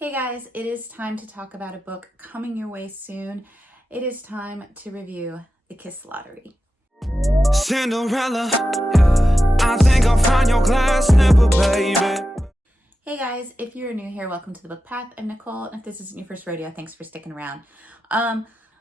Hey guys, it is time to talk about a book coming your way soon. It is time to review The Kiss Lottery. Cinderella, I think I'll find your glass slipper, baby. Hey guys, if you're new here, welcome to The Book Path. I'm Nicole, and if this isn't your first rodeo, thanks for sticking around.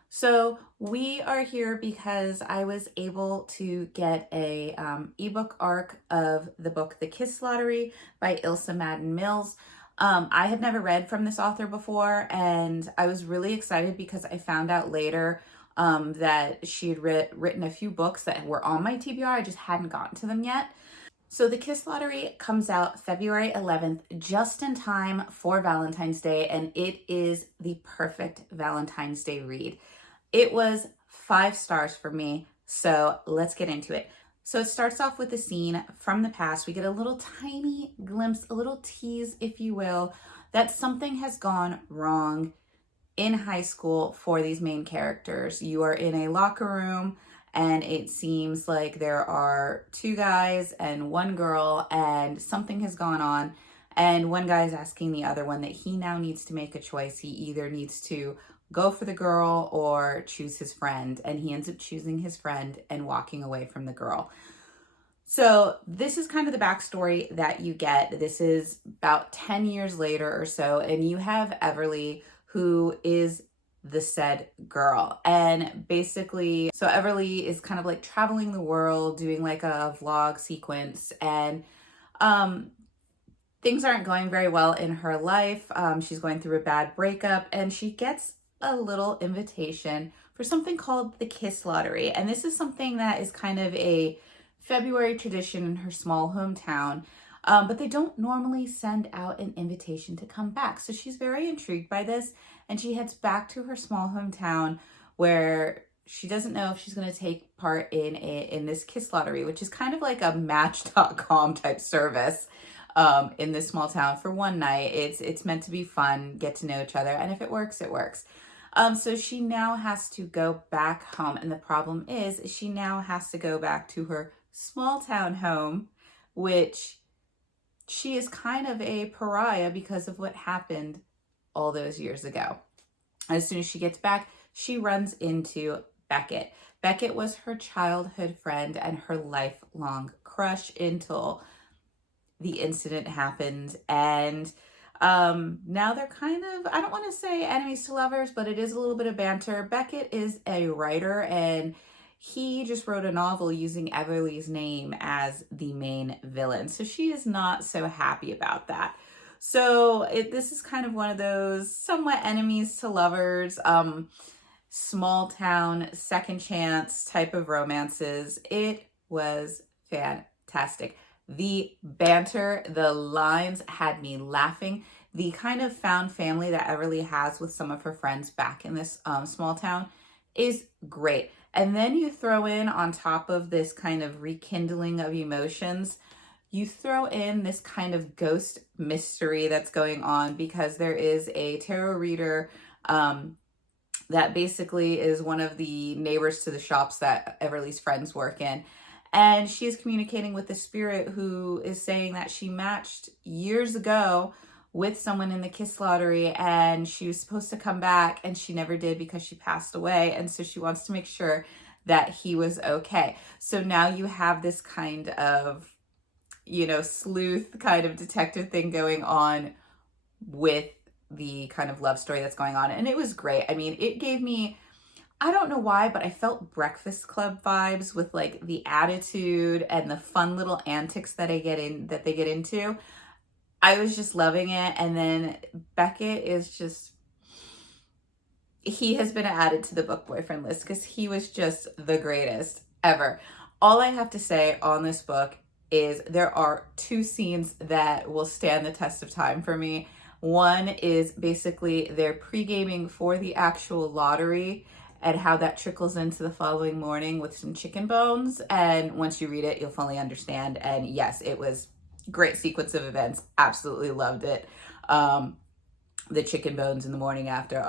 So we are here because I was able to get a ebook arc of the book The Kiss Lottery by Ilsa Madden-Mills. I had never read from this author before, and I was really excited because I found out later that she had written a few books that were on my T.B.R. I just hadn't gotten to them yet. So The Kiss Lottery comes out February 11th, just in time for Valentine's Day, and it is the perfect Valentine's Day read. It was 5 stars for me, so let's get into it. So it starts off with a scene from the past. We get a little tiny glimpse, a little tease, if you will, that something has gone wrong in high school for these main characters. You are in a locker room, and it seems like there are 2 guys and 1 girl, and something has gone on. And one guy is asking the other one that he now needs to make a choice. He either needs to go for the girl or choose his friend. And he ends up choosing his friend and walking away from the girl. So this is kind of the backstory that you get. This is about 10 years later or so, and you have Everly, who is the said girl. And basically, so Everly is kind of like traveling the world, doing like a vlog sequence, and things aren't going very well in her life. She's going through a bad breakup, and she gets a little invitation for something called the Kiss Lottery. And this is something that is kind of a February tradition in her small hometown. But they don't normally send out an invitation to come back. So she's very intrigued by this, and she heads back to her small hometown where she doesn't know if she's going to take part in this Kiss Lottery, which is kind of like a Match.com type service in this small town for one night. It's meant to be fun, get to know each other, and if it works, it works. So she now has to go back home, and the problem is she now has to go back to her small town home, which she is kind of a pariah because of what happened all those years ago. As soon as she gets back, she runs into Beckett. Beckett was her childhood friend and her lifelong crush until the incident happened. And now they're kind of, I don't want to say enemies to lovers, but it is a little bit of banter. Beckett is a writer, and he just wrote a novel using Everly's name as the main villain. So she is not so happy about that. So this is kind of one of those somewhat enemies to lovers, small town, second chance type of romances. It was fantastic. The banter, the lines had me laughing. The kind of found family that Everly has with some of her friends back in this small town is great. And then you throw in, on top of this kind of rekindling of emotions, you throw in this kind of ghost mystery that's going on, because there is a tarot reader that basically is one of the neighbors to the shops that Everly's friends work in. And she is communicating with the spirit who is saying that she matched years ago with someone in the Kiss Lottery, and she was supposed to come back, and she never did because she passed away. And so she wants to make sure that he was okay. So now you have this kind of, sleuth kind of detective thing going on with the kind of love story that's going on. And it was great. I mean, it gave me, I don't know why, but I felt Breakfast Club vibes with like the attitude and the fun little antics that they get into. I was just loving it. And then Beckett is just, he has been added to the book boyfriend list because he was just the greatest ever. All I have to say on this book is there are 2 scenes that will stand the test of time for me. One is basically they're pre-gaming for the actual lottery and how that trickles into the following morning with some chicken bones. And once you read it, you'll fully understand. And yes, it was great sequence of events. Absolutely loved it. The chicken bones in the morning after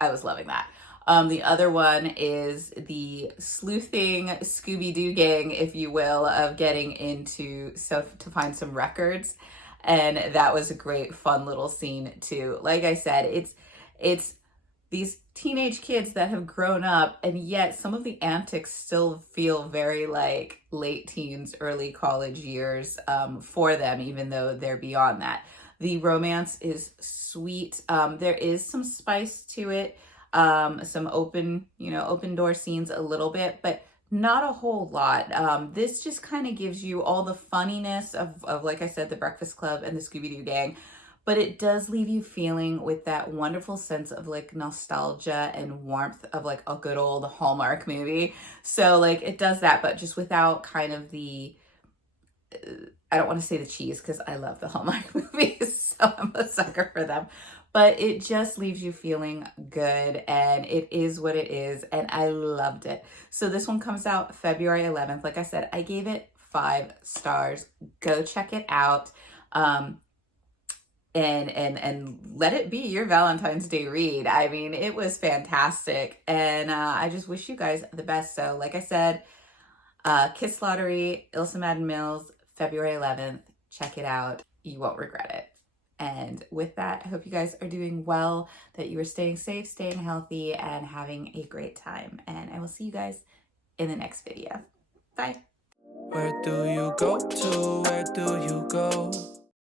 I was loving that. The other one is the sleuthing Scooby-Doo gang, if you will, of getting into to find some records. And that was a great, fun little scene too. Like I said, it's these teenage kids that have grown up, and yet some of the antics still feel very like late teens, early college years for them, even though they're beyond that. The romance is sweet. There is some spice to it, some open, open door scenes a little bit, but not a whole lot. This just kind of gives you all the funniness of, like I said, the Breakfast Club and the Scooby-Doo gang, but it does leave you feeling with that wonderful sense of like nostalgia and warmth of like a good old Hallmark movie. So like it does that, but just without kind of the, I don't want to say the cheese because I love the Hallmark movies, so I'm a sucker for them. But it just leaves you feeling good, and it is what it is, and I loved it. So this one comes out February 11th. Like I said, I gave it 5 stars. Go check it out. And let it be your Valentine's Day read. I mean, it was fantastic, and I just wish you guys the best. So like I said, Kiss Lottery, Ilsa Madden-Mills, February 11th. Check it out. You won't regret it. And with that, I hope you guys are doing well, that you are staying safe, staying healthy, and having a great time. And I will see you guys in the next video. Bye. Where do you go to? Where do you go?